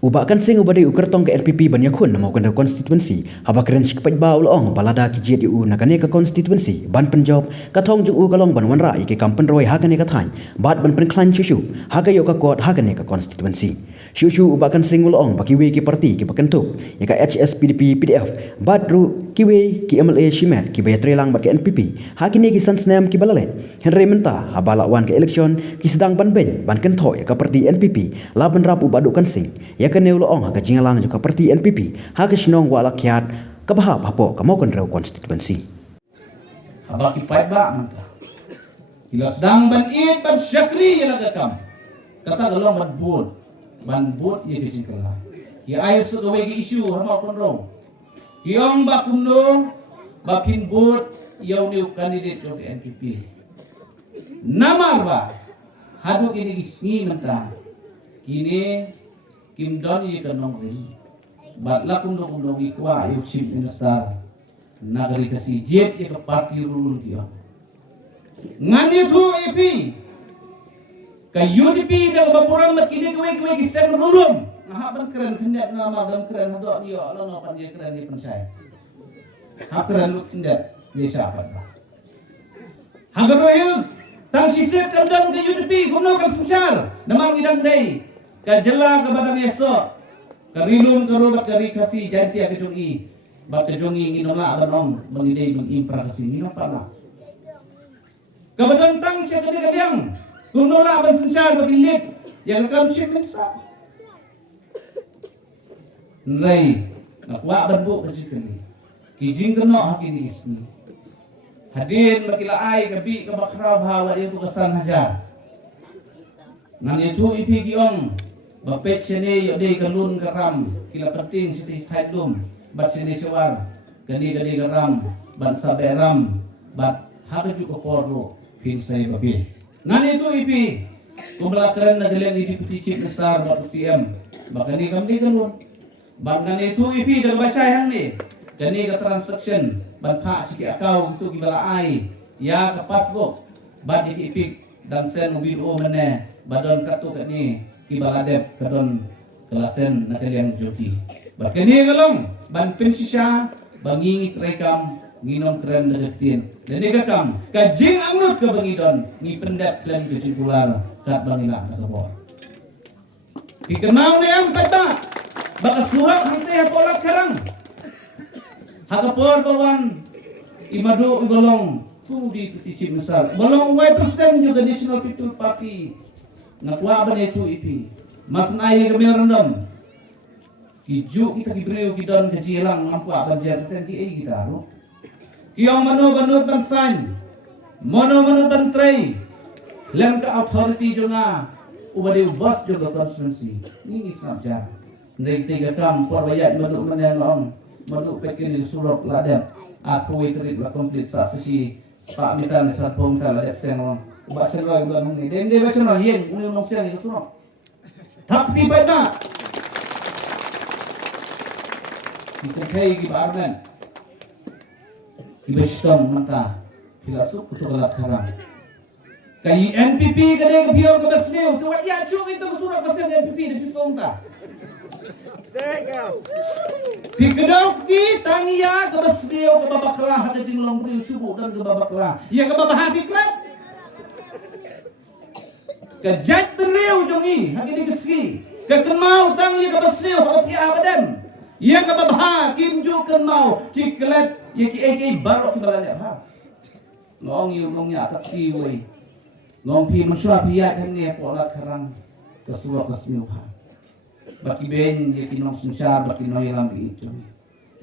Ubakan sing ubadai ukertong ke NPP banyakun nama ukanda konstituensi haba keren sikpat ba ulong balada ki jet u nakane ka konstituensi ban penjawab katong ju u kalong ban wanra ke kampen roi hakane ka thain bat ban pen klan chuchu haga yo ka kot hakane ka konstituensi chuchu ubakan sing ulong baki we ki parti ki bakentuk ya ka HSPDP PDF bat ru ki we ki MLA Shimet ki betre lang bat ke NPP hakine ki sansnam ki balalet Henry menta haba lawan ke election ki sedang ban ben ban kentho ya ka parti NPP laban rap ubadukan sing ya kene ulong ha jingalang juga parti NPP ha shnong wa lakyat ka bahap hapo ka mo kon rew konstituensi haba ki pai ba manta ila sedang ban it ban syakri ila gakam kata galong ban bud ye ke jingkala ki ayo su gawe ki isu hama kon ro ki ong ba kumno ba pin bud yau ni kandidat ke NPP namar ba hadu kini isni manta kini Kim Don ye kanong rin batla kundong ikwa yung chief minister nagari kasi jet ye ka party rule diyo ngani tu EP ka UDP da bapurang mat kini kawai kisang rulum ngahaban keren kendat nama dan keren hado diyo alam apa dia keren di pensai ha keren lu kendat dia siapa ba hagaro yun tang sisip kamdan ke UDP kumno kan susar namang idang day kajela kepada esok karilum karobat kari kasi janti akajongi bat kajongi nginonga abanong mengidei mengimpra kasi nginong pala kabadang tang siya kadang kung nola aban sensar bagilip yang kam chip mensa nrai nakwa aban bu kajikani kijing keno hakini isni hadin makilaai kabi kabakra bahawa itu kesan hajar ngan itu ipi giong bapet sene yode kalun garam kila penting siti taidum bat sene sewar gani garam bat saberam bat habe ju koporo fin sai babi ngan itu ipi kumbala keren na gelen idi puti chief star bat CM bakani kamdi kalun bat ngan itu ipi daga basay hang ni gani ga transaction bat pha siki akaw itu gibala ai ya ka passbook bat ipi dan sen video mene badon kartu kani kibaladep kadon kelasen nakaliang joti bakeni galong ban pensisya bangingi rekam nginom keren deketin dan dekam kajing amnut ke bangidon ni pendap klaim kesimpulan kat bangila nakabo dikenal ne am kata baka surat hante hapolat karang hakapor bawan imadu igolong di petisi besar bolong white president juga National People Party nakwa ba itu ipi mas naik kami rendam kiju kita kibreu kidon kecilang mampu aban jatan ki kita ro kiong mano banut ban sign mono ban tray lem ka authority jonga ubade bos juga konstituensi ini snap jar ndai tiga kam porbayat madu menelong madu pekin surok ladap aku iterit la komplit sasi Pak Mitan saat pemita ladap sengon baca roy bulan ini dan dia baca roy yang uni manusia itu semua tapi pada kita kayak gimana ibestom mata filosof untuk alat haram kayak NPP kadang kebiau ke basneu tu ya cuk itu surat pasal NPP di fiskong ta Pikedok di tania ke basneu ke babaklah ada jinglong beri subuh dan ke babaklah ya ke babah piklat kejat terliu jongi hakini keski kekemau tangi ke basliu hati abadan yang ke babha kim ju kemau ciklet ya ki eki barok kibalanya ha ngong yu ngongnya taksi woi ngong pi mesra pia kan ni pola karang kesuwa kesmiu ha baki ben ya ki nong sunsar baki no yalam itu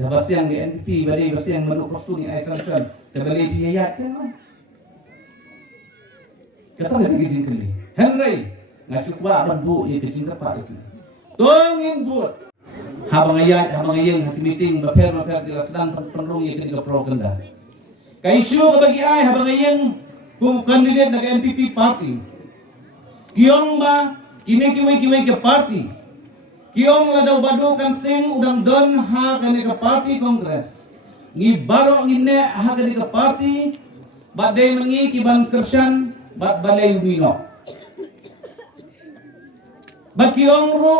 ya bas yang di NP bari bas yang menuk kostu ni aisan kan terbeli pia kan kata lagi jingkeli Henry ngasukwa ban bu ye kecing kepak itu tongin but habang ayang hati meeting baper di sedang penrung ye kini pro kenda kai isu ka bagi ai habang ayang kum kandidat na NPP party kiong ba kini kiwe ke party kiong ladaw badu kan sing udang don ha kani ke party kongres ngi baro nginne ha kani ke party badai mengi kiban kersan bad balay umino Bakiong ro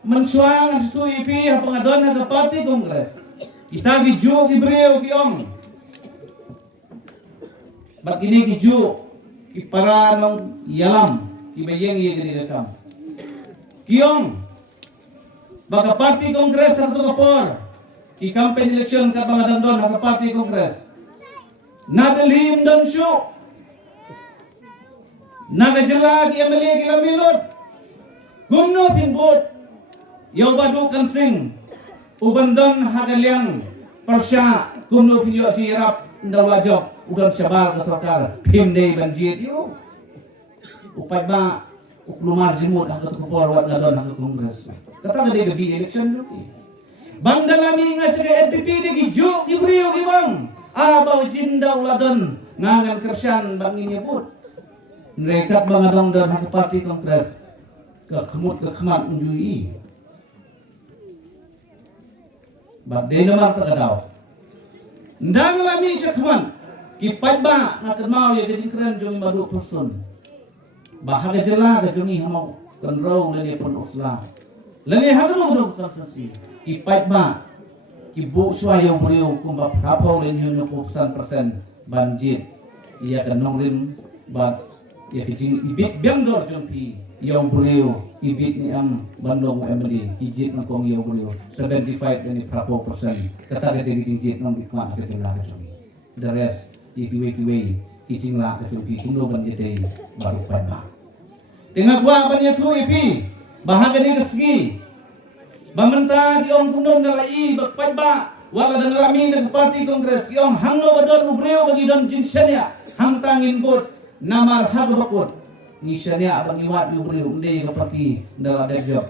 mensuang situ ipi pengadon ke parti kongres. Kita giju gibreu kiong. Bat ini giju ki para nong yalam ki bayeng ye gede kam. Kiong baka parti kongres satu kapor ki campaign election ka pangadon don ka parti kongres. Nadalim don syu. Nagajala ki emeli ki lamilot. Gumno pinbot. Yaw badu kansing. Ubandon hagaliang persya gumno pinyo tirap ndawajok udan syabal ke sarkar pimdei banjir yo. Upai ba uklumar jimut hak tukupor wat ngadon hak kongres. Kata gede gede election yo. Bandalami nga sa NPP di gijuk ibriyo ibang. Abaw jinda uladon ngangan kersyan bangin yabut. Mereka bangadong dan hak parti kongres kekemut menjui. Badai nama terkadau. Ndang lami sekman kipat ba nak mau ya geding keren joni madu pusun. Bahaga jela ke joni hamau kenrau lele pun usla. Lele hagno do konstitusi. Kipat ba kibu suaya beliau kumba rapau lele nyono 100% banjir. Ia kenong lim bat ya kecing ibit biang dor jompi yang beliau ibit ni am bandong emeli ijit ngkong yang beliau 75 dan berapa persen kata dia kecing nong ikmat kecing lah kecing the rest ikiwe kecing lah kecing kuno ban jete baru pada tengah gua banyak tu ipi bahagia ni kesegi bamenta kiong kuno nalai bakpai ba wala dan rami dan parti kongres kiong hangno badon ubreo bagi don jinsenya hang tangin bot namar hab bakut nisanya abang iwat yubri unde ke parti ndala job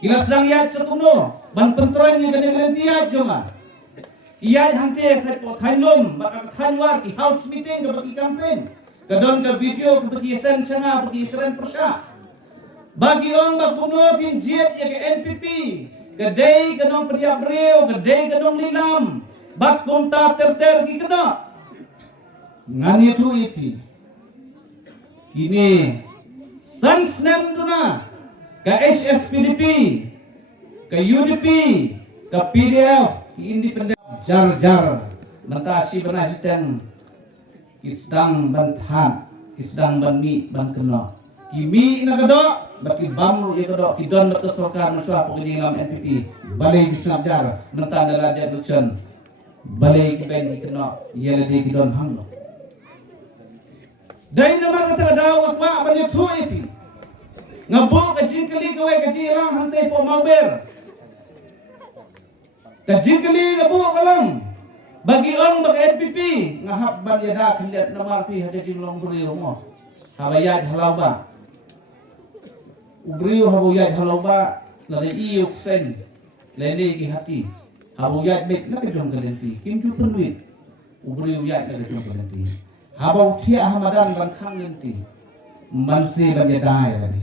kila sedang yat sepuno ban pentroy ni kene lentiat jonga iyat hante thai po thailom bak thailwar ki house meeting ke bagi campaign kadon ke video ke bagi sen sanga bagi keren persya bagi ong bak puno pin jet ya ke NPP kedai kenong priak breu kedai kenong lilam bak kumta terter ki kena ngani tu ipi kini sansnem duna ke HSPDP ke UDP ke PDF ke independen jar mentasi benasiten kisdang banthan kisdang banmi bangkeno kimi nagado baki bamru yagado kidon ke sarkar naswa pengilam NPP balai disnajar mentang daraja election balai kiben keno yele de kidon hamno dai nama kata daw akwa banyak tu ipi ngabo kajing kali kawe kajing lang hantai po mauber kajing kali ngabo kalang bagi orang bagi NPP ngahap ban yada kindat namar pi hada jing long buriu mo habayat halauba buriu habayat halauba lari iuk sen lene ki hati habayat bet nak jong kadenti kim ju penduit buriu yat nak jong kadenti habau tia hamadan ban khang nanti mansi ban yadai lagi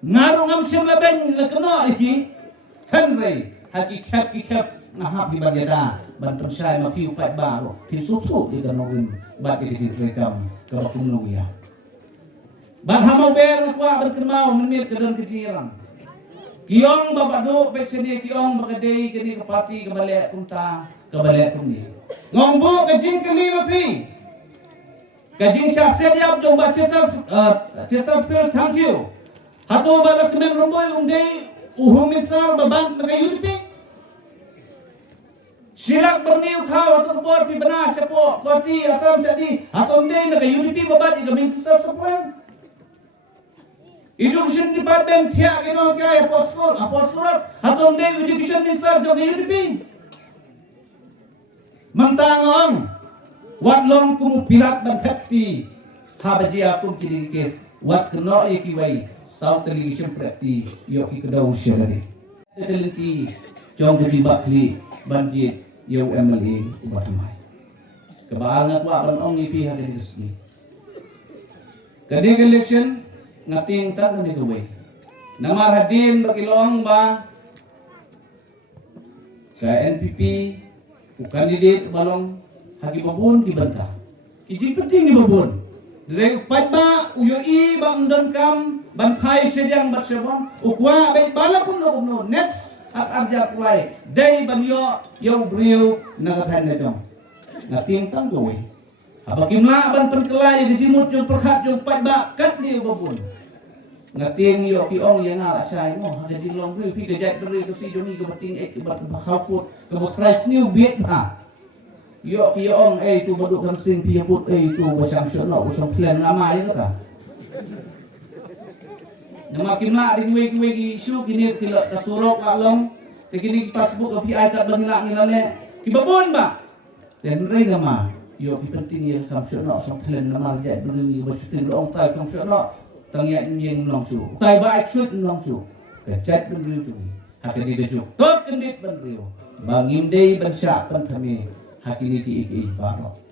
ngaru ngam sim laben lekno iki kanre haki khap ngahap di ban yada ban persai ma piu pat ba ro pi susu di kanongin bat di kecil rekam ke bakum ya ban hamau ber kwa ban kenau menit ke dan keciran kiong babado pesene kiong bagade kini ke parti ke balek kumta ke balek kumni ngombo ke jing kini mapi kajing syasir yap jomba Chesterfield thank you hato balak men romboy undai misal babang naga UDP silak berniu kau atau por pi benar sepo koti asam jadi hato undai naga UDP babat iga minister sepo education department thia kino kaya apostol hato undai education minister joga UDP mentangong wat long kumu pilat ban thakti habaji akum kini kes wat keno ekiwai south television prati yo ki kedau syarade telenti jong di bakli banjir yo MLA ubatamai kebaangat wa ban ong ipi hade disni kadeng election ngating ta ni kuwe namar hadin bakilong ba ka NPP u kandidat balong hagi babon ki banta kijing penting ni babon Direi upat ba uyoi bang don kam ban khai sediang bersebon ukwa baik bala pun no next ak arja kulai dai ban yo brio nagathan na dong na tim tang go we abakimla ban penkelai dijimut jong perkhat jong pat ba kat dia babun ngating yo ki ong yang ala sai mo ada di long brio pi gajat brio to si joni ko bating ek bat khaput ko bot price new biet ha yo ki ong tu baduk kan sing pi put tu basang syono usang plan ngamai tu ka nama kimla ding wegi isu kini kila kasurok lalong tekini passport opi ai kat banila ngilane kibabon ba dan mereka mah yo ki penting ya kam syono sang plan nama ja dulu bersyuting long tai kam syono tangya nyeng long su tai ba aksut long su chat dulu tu hakini de ju tot kendit ban rio bangim dei ban syak ban thame hakini ki barok